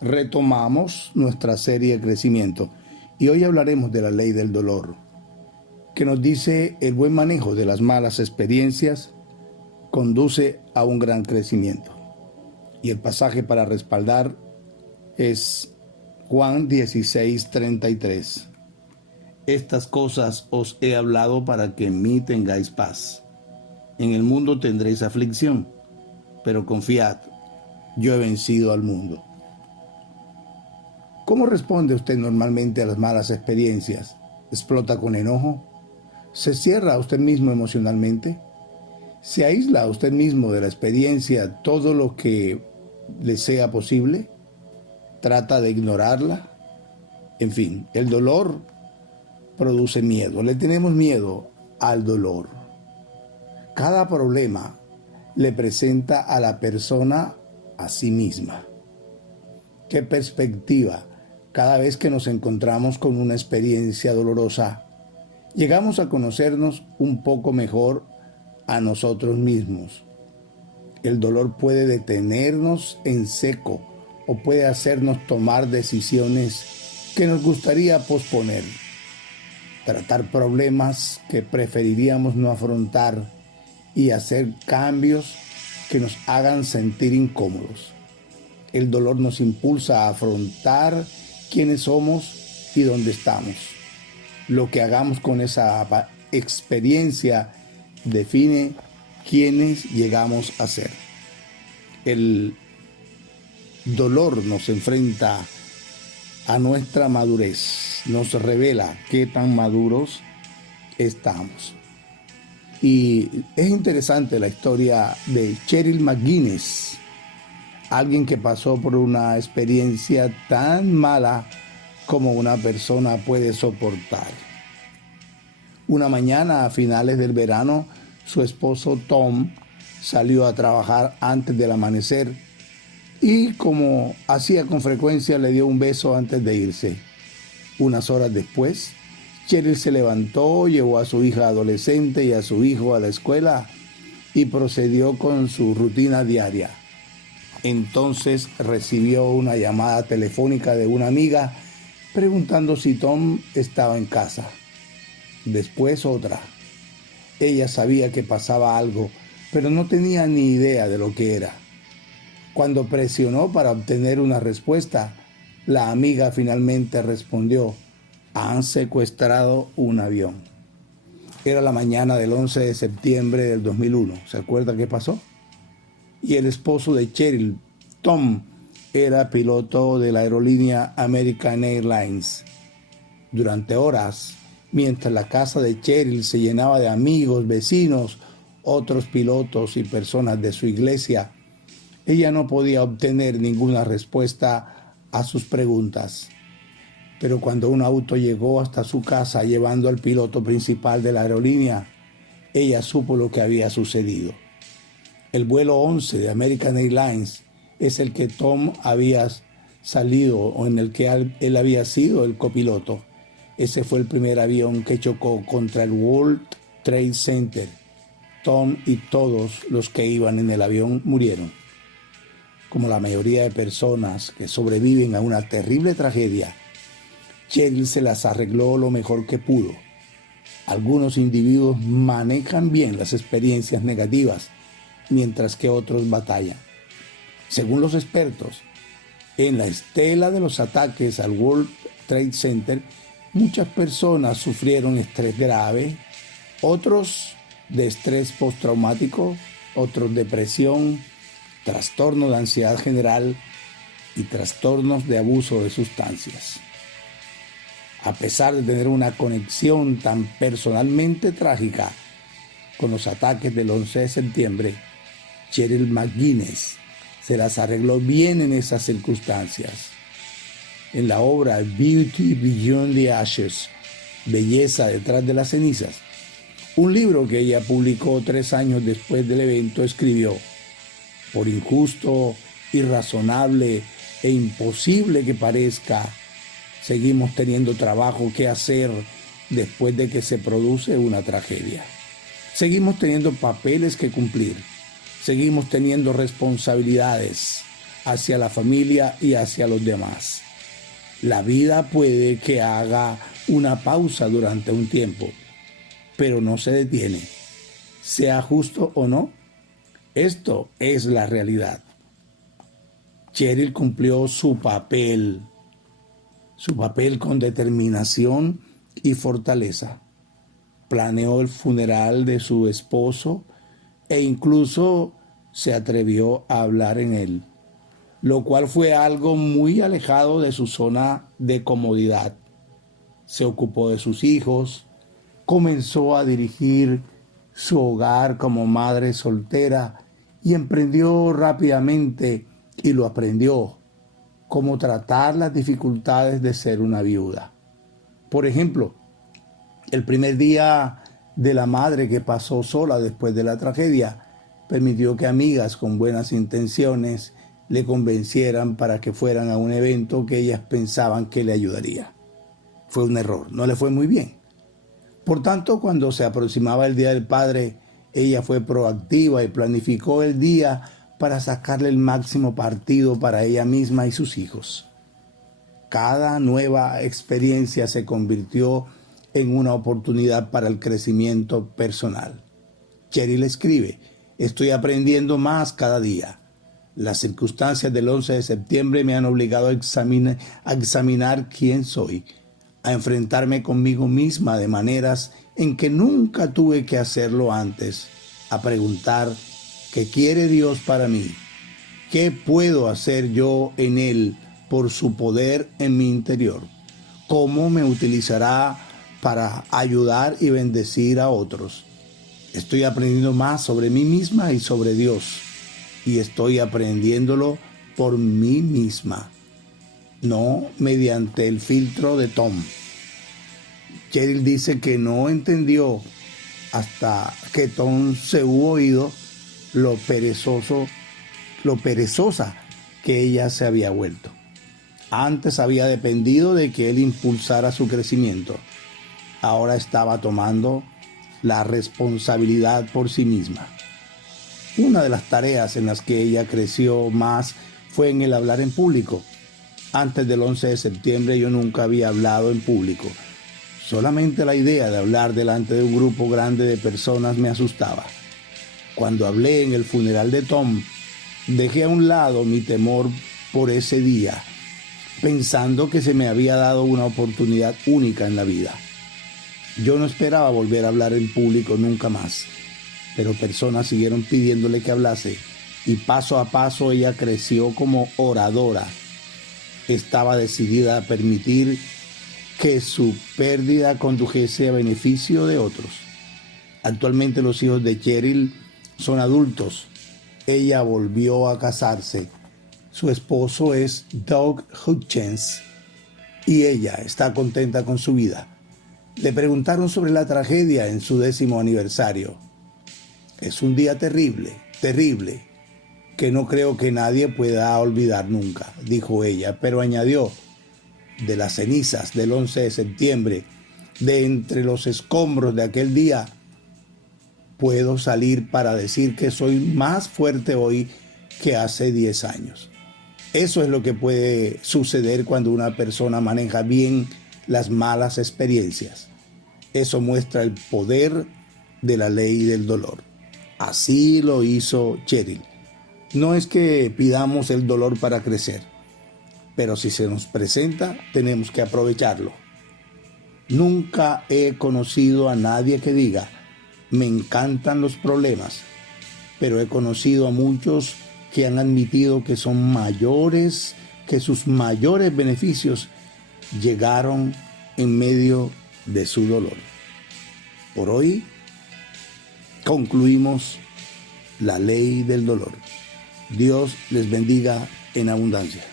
Retomamos nuestra serie de crecimiento y hoy hablaremos de la ley del dolor, que nos dice el buen manejo de las malas experiencias conduce a un gran crecimiento. Y el pasaje para respaldar es Juan 16:33. Estas cosas os he hablado para que en mí tengáis paz. En el mundo tendréis aflicción, pero confiad, yo he vencido al mundo. ¿Cómo responde usted normalmente a las malas experiencias? ¿Explota con enojo? ¿Se cierra a usted mismo emocionalmente? ¿Se aísla a usted mismo de la experiencia todo lo que le sea posible? ¿Trata de ignorarla? En fin, el dolor produce miedo. Le tenemos miedo al dolor. Cada problema le presenta a la persona a sí misma. ¿Qué perspectiva? Cada vez que nos encontramos con una experiencia dolorosa, llegamos a conocernos un poco mejor a nosotros mismos. El dolor puede detenernos en seco o puede hacernos tomar decisiones que nos gustaría posponer, tratar problemas que preferiríamos no afrontar y hacer cambios que nos hagan sentir incómodos. El dolor nos impulsa a afrontar quiénes somos y dónde estamos. Lo que hagamos con esa experiencia define quiénes llegamos a ser. El dolor nos enfrenta a nuestra madurez, nos revela qué tan maduros estamos. Y es interesante la historia de Cheryl McGuinness, alguien que pasó por una experiencia tan mala como una persona puede soportar. Una mañana a finales del verano, su esposo Tom salió a trabajar antes del amanecer y, como hacía con frecuencia, le dio un beso antes de irse. Unas horas después, Cheryl se levantó, llevó a su hija adolescente y a su hijo a la escuela y procedió con su rutina diaria. Entonces recibió una llamada telefónica de una amiga preguntando si Tom estaba en casa. Después otra. Ella sabía que pasaba algo, pero no tenía ni idea de lo que era. Cuando presionó para obtener una respuesta, la amiga finalmente respondió: han secuestrado un avión. Era la mañana del 11 de septiembre del 2001. ¿Se acuerda qué pasó? Y el esposo de Cheryl, Tom, era piloto de la aerolínea American Airlines. Durante horas, mientras la casa de Cheryl se llenaba de amigos, vecinos, otros pilotos y personas de su iglesia, ella no podía obtener ninguna respuesta a sus preguntas. Pero cuando un auto llegó hasta su casa llevando al piloto principal de la aerolínea, ella supo lo que había sucedido. El vuelo 11 de American Airlines es el que Tom había salido o en el que él había sido el copiloto. Ese fue el primer avión que chocó contra el World Trade Center. Tom y todos los que iban en el avión murieron. Como la mayoría de personas que sobreviven a una terrible tragedia, Cheryl se las arregló lo mejor que pudo. Algunos individuos manejan bien las experiencias negativas, mientras que otros batallan. Según los expertos, en la estela de los ataques al World Trade Center, muchas personas sufrieron estrés grave, otros de estrés postraumático, otros depresión, trastorno de ansiedad general y trastornos de abuso de sustancias. A pesar de tener una conexión tan personalmente trágica con los ataques del 11 de septiembre, Cheryl McGuinness se las arregló bien en esas circunstancias. En la obra Beauty Beyond the Ashes, Belleza detrás de las cenizas, un libro que ella publicó 3 años después del evento, escribió: por injusto, irrazonable e imposible que parezca, seguimos teniendo trabajo que hacer después de que se produce una tragedia. Seguimos teniendo papeles que cumplir. Seguimos teniendo responsabilidades. hacia la familia y hacia los demás. La vida puede que haga una pausa durante un tiempo, pero no se detiene. Sea justo o no, esto es la realidad. Cheryl cumplió su papel con determinación y fortaleza. Planeó el funeral de su esposo e incluso se atrevió a hablar en él, lo cual fue algo muy alejado de su zona de comodidad. Se ocupó de sus hijos, comenzó a dirigir su hogar como madre soltera y emprendió rápidamente, y lo aprendió, cómo tratar las dificultades de ser una viuda. Por ejemplo, el primer día de la madre que pasó sola después de la tragedia, permitió que amigas con buenas intenciones le convencieran para que fueran a un evento que ellas pensaban que le ayudaría. Fue un error, no le fue muy bien. Por tanto, cuando se aproximaba el Día del Padre, ella fue proactiva y planificó el día para sacarle el máximo partido para ella misma y sus hijos. Cada nueva experiencia se convirtió en una oportunidad para el crecimiento personal. Cheryl escribe: estoy aprendiendo más cada día. Las circunstancias del 11 de septiembre me han obligado a examinar quién soy, a enfrentarme conmigo misma de maneras en que nunca tuve que hacerlo antes, a preguntar: ¿qué quiere Dios para mí? ¿Qué puedo hacer yo en Él por su poder en mi interior? ¿Cómo me utilizará para ayudar y bendecir a otros? Estoy aprendiendo más sobre mí misma y sobre Dios, y estoy aprendiéndolo por mí misma, no mediante el filtro de Tom. Cheryl dice que no entendió hasta que Tom se hubo oído lo perezosa que ella se había vuelto. Antes había dependido de que él impulsara su crecimiento. Ahora estaba tomando la responsabilidad por sí misma. Una de las tareas en las que ella creció más fue en el hablar en público. Antes del 11 de septiembre yo nunca había hablado en público. Solamente la idea de hablar delante de un grupo grande de personas me asustaba. Cuando hablé en el funeral de Tom, dejé a un lado mi temor por ese día, pensando que se me había dado una oportunidad única en la vida. Yo no esperaba volver a hablar en público nunca más, pero personas siguieron pidiéndole que hablase, y paso a paso ella creció como oradora. Estaba decidida a permitir que su pérdida condujese a beneficio de otros. Actualmente los hijos de Cheryl son adultos. Ella volvió a casarse. Su esposo es Doug Hutchins y ella está contenta con su vida. Le preguntaron sobre la tragedia en su 10º aniversario. Es un día terrible, terrible, que no creo que nadie pueda olvidar nunca, dijo ella, pero añadió: de las cenizas del 11 de septiembre, de entre los escombros de aquel día, puedo salir para decir que soy más fuerte hoy que hace 10 años. Eso es lo que puede suceder cuando una persona maneja bien las malas experiencias. Eso muestra el poder de la ley del dolor. Así lo hizo Cheryl. No es que pidamos el dolor para crecer, pero si se nos presenta, tenemos que aprovecharlo. Nunca he conocido a nadie que diga: me encantan los problemas, pero he conocido a muchos que han admitido que son mayores, que sus mayores beneficios llegaron en medio de su dolor. Por hoy concluimos la ley del dolor. Dios les bendiga en abundancia.